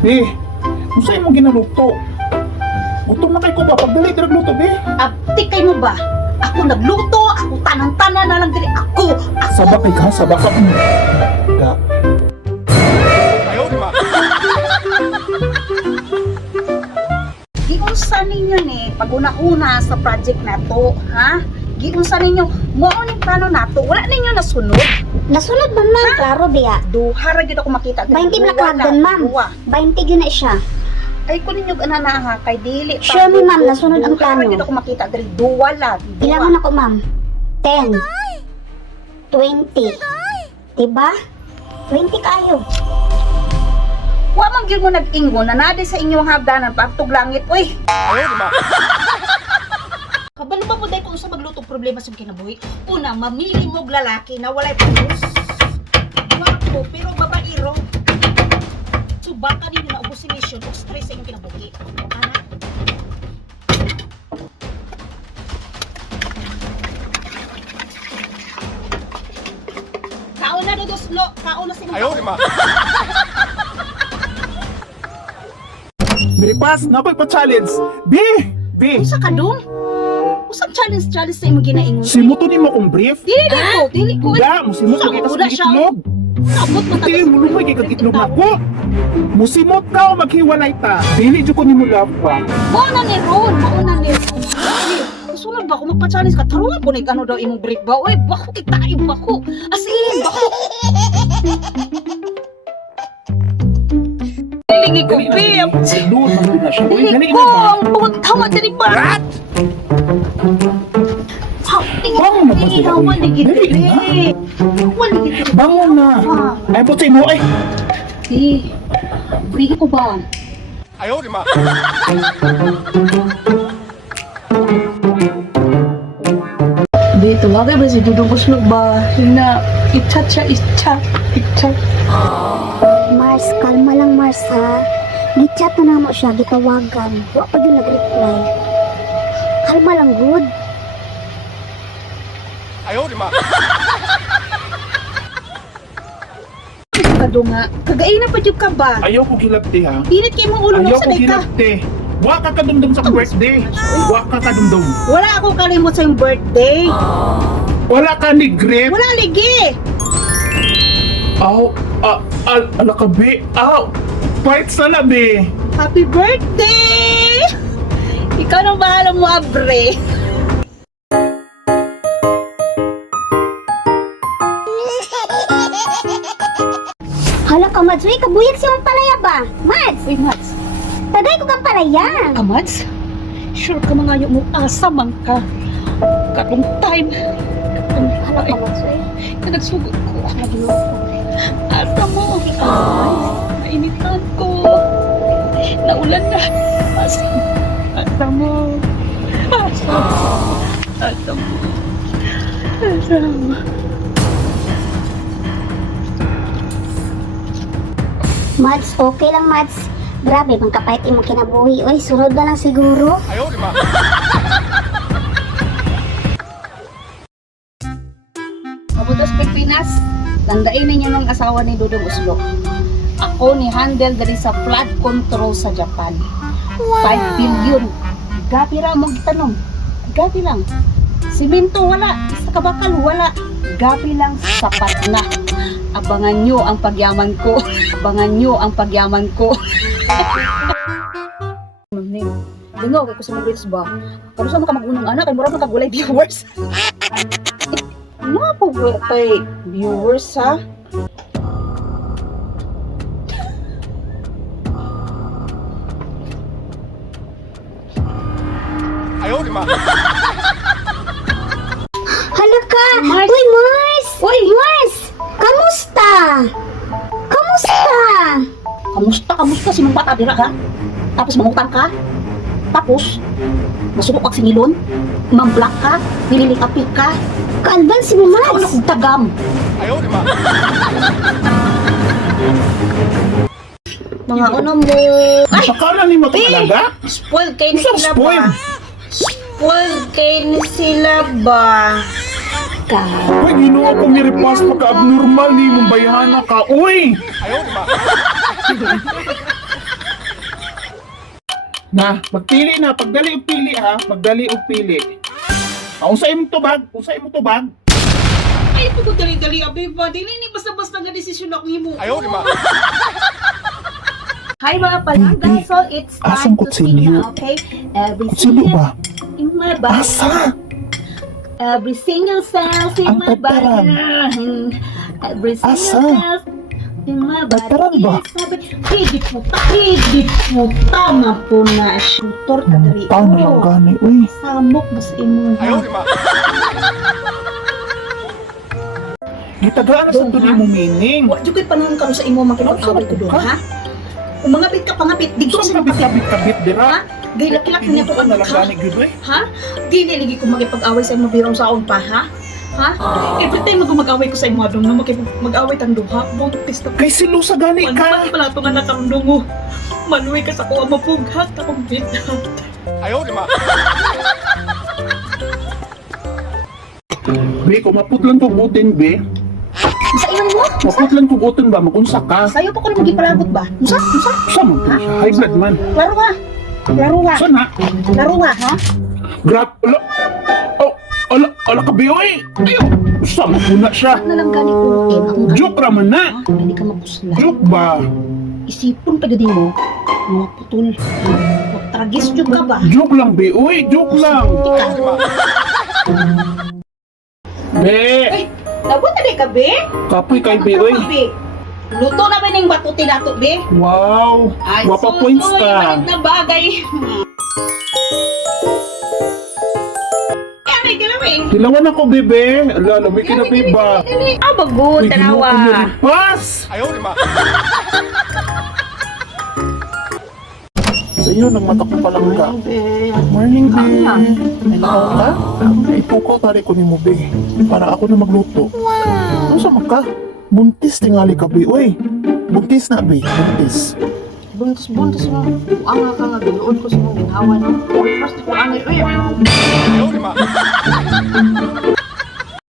Be, kung sa'yo mo ginaluto? Gutom na kayo ko ba? Pagdali, nagluto, be. Abti kay mo ba? Ako nagluto, ako tanang-tanan na lang dili. Ako! Sabak ka, sabak ka. Ka. Giunsa ninyo ni pag una-una sa project na to, ha? Giunsa ninyo, mo ning plano nato, wala ninyo nasunod. Nasunod ba ma'am? Klaro biya. Duha ra gid ako makita. 20 na kahagdan ma'am. Duha. 20 yun na siya. Ay ko ninyo ana ha kay dili pa. Sure me, ma'am, nasunod ang Duha ra plano. gid ako makita diri, duwa lang. Ilangan ako ma'am. 10. 20. Diba? 20 kayo. Wa man gyud mo nag-ingon na nade sa inyong hagdanan pagtug langit, oy. Kabalo ba mo dahil kung sa maglutong problema sa kinabuhi? Una, mamili mo og lalaki na walay pulos. Guwapo, pero babaero. So baka din na ubos si mission o stress sa inyong kinabuhi. Ana? Kauna na doslo, kauna sa inyong Biripas, napagpa-challenge. Be, be. Usa ka dong? Usang challenge sa imong ginaingon. Simuto ni mo kong brief. Dili ko. Da, musimot ka kita sa itlog. Abot mo Hindi, mulumay kay kag-itlog ako. Musimot ka o maghiwalay ta. Dili dyo ko ni mo love pa. Mauna ni Ron, mauna ni Ron. Sunod ba ako magpa-challenge ka? Tarungan ko na ano daw imong break ba? Uy, bako kita, bako. As in, bako. Dili ko, Pim. Lord, magod na siya. Uy, Dili dali ko, na ba? ang puntama dili ba? Rat! Bangon na ba sila, uy? Waligid Dali dili. na. Waligid dili. Bangon na. Ay, puti mo, ay. Bigyan ko ba? Dito, wagay ba si Dudong Uslog ba? Na, itchat siya, itchat. Mars, kalma lang Mars ha. Gichat na mo siya, gitawagan. Wa pa yun nag-reply. Kalma lang good. Kado nga, kagain na pa dyan ka ba? Ayaw ko gilapti, ha? Pinit kayo mong ulo mo Ayaw sa ko ka. gilapti. Wa ka kadumdum sa birthday. Wa ka kadumdum. Wala akong kalimot sa yung birthday. Wala ka ni grip. Wala ligi. Aw, ala ka, be. Aw, fight sa labi. Happy birthday! Ikaw nang bahala mo, Abre. Hala ka Mads, uy, kabuyag siya mong palaya ba? Mads, Uy, Mats. tagay ko kang palaya. Mats? Sure ka mga yung asa man ka. Katong time. Hala ka Mads, uy. Nagsugod ko. Asa mo? Nainitan ko. Naulan na. Asa mo? Asa mo? Mads, okay lang Mads. Grabe, bang kapait imong kinabuhi. Uy, sunod na lang siguro. Papunta sa Pilipinas, tandain ninyo ng asawa ni Dudong Uslog. Ako ni handle dari sa flood control sa Japan. 5 billion. Gabi ra mong tanong. Gabi lang. Simento wala. Sa kabakal wala. Gabi lang sapat na. Abangan nyo ang pagyaman ko. Abangan nyo ang pagyaman ko. Dino, kay ko sa mga ba? Pero sa mga magunang anak, ay mura magkagulay viewers. Ano po kay viewers ha? Hala ka! Mars. Uy, Mars! Uy! Mars! Kamusta? Kamusta? Kamusta si mong bata dira ka? Tapos mangutang ka? Tapos masubok kag singilon? Mamblock ka? Pililing apik ka? Ka-advance mo, Ako na Mars! kong tagam. Mga ano mo? Ay! Akala ni mo talaga? Spoiled kayo ni Isang sila spoiled. ba? Spoiled kayo ni sila ba? Ka. Uy, ginawa ko ni Repas pagka-abnormal ni mong bayana ka. Uy! Na, magpili na. Pagdali og pili ha. Pagdali og pili. Unsay mo tubag? Unsay mo tubag? Ay, ito ko dali-dali, abi ba? Dili ni basta-basta nga desisyon ako mo. Hi mga palangga, so it's Asang time to sing kutsilyo? na, okay? Every Kutsilyo single ba? in my body. Asa? Every single cell in Ang my body. tataran. Every single Asa? cell in my body. Tataran ba? Pwede po, tama po na. Shooter ka dari. Paano lang gani? Uy. Samok ba sa imo? Gitagaan na sa Dong, tuloy ha? mo meaning. Wa jud kay panahon karon sa imo makipag-away ko doon, ha? Kung mga bit ka pangapit, digto Gusto sa mo mga kabit-kabit dira? ha? Gilak-kilak niya ko Pinuto na ano lang ka? gani gyud eh. Ha? Dili lagi ko makipag-away sa imo birong saon pa, ha? Ha? Every time na mag-away ko sa imo adong na mag-away tang duha, buntis na Kay silusa gani Ano ka. ba pala ito nga nakarundong mo? Maluwi ka sa kuha mapughat akong bitnat. Be, kung maputlan tubutin, be. Sa iyong mo? Maputlan tubutin ba? Magunsa ka. Sa'yo pa ko na magipalagot ba? Musa? Musa? Saan mo po siya? High blood man. Laro ha? Laro ha? Saan ha? Laro ha, ha? Grab. Ala. Oh, ala ka, be, oy. Ayaw. Saan mo po na siya? Ano na lang gani ko? Akong Joke raman na. ha? Hindi ka mapusla. Joke ba? Isipon pa gadi mo. Mga putol. Tragis jud ka ba? Joke lang, be. Uy, joke lang. Ikaw. Be. Ay, nabot na ka, be? Kapoy kay be, oy. Be. Luto na ba ning batuti nato, be? Wow. Ay, Wapa sus, points uy, ka. malit na bagay. Kami ka namin. Hilawan ako, bebe. Ala, lamig ka na, beba. Ah, bago, Uy, tanawa. ginuko na rin. Pas! Sa iyo, nang mata ko palang ka. Morning, be. Hello ka? Ipuko tari ko ni mo, be. Para ako na magluto. Ano sa maka? Buntis tingali ka, be. Uy, buntis na, be. Buntis. Buntis mo. Ang nga ka nga, ganoon ko sa mga ginawa, no? First ko ang